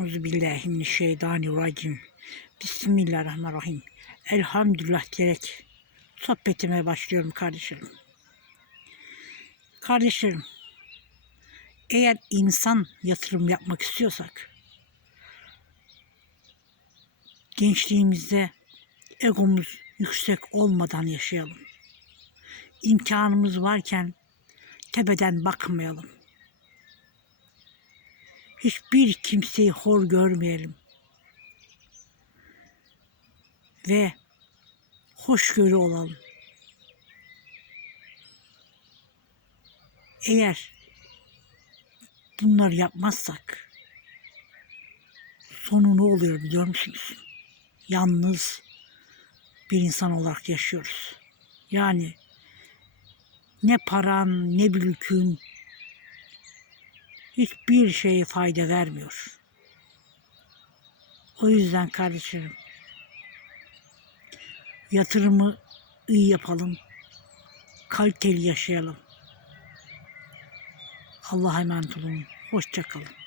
Euzubillahimineşşeytanirracim. Bismillahirrahmanirrahim. Elhamdülillah diyerek sohbetime başlıyorum kardeşlerim. Kardeşlerim, eğer insan yatırım yapmak istiyorsak, gençliğimizde egomuz yüksek olmadan yaşayalım. İmkanımız varken tepeden bakmayalım. Hiçbir kimseyi hor görmeyelim. Ve hoşgörü olalım. Eğer bunları yapmazsak sonu ne oluyor biliyor musunuz? Yalnız bir insan olarak yaşıyoruz. Yani ne paran ne mülkün hiçbir şeye fayda vermiyor. O yüzden kardeşlerim yatırımı iyi yapalım. Kaliteli yaşayalım. Allah'a emanet olun. Hoşça kalın.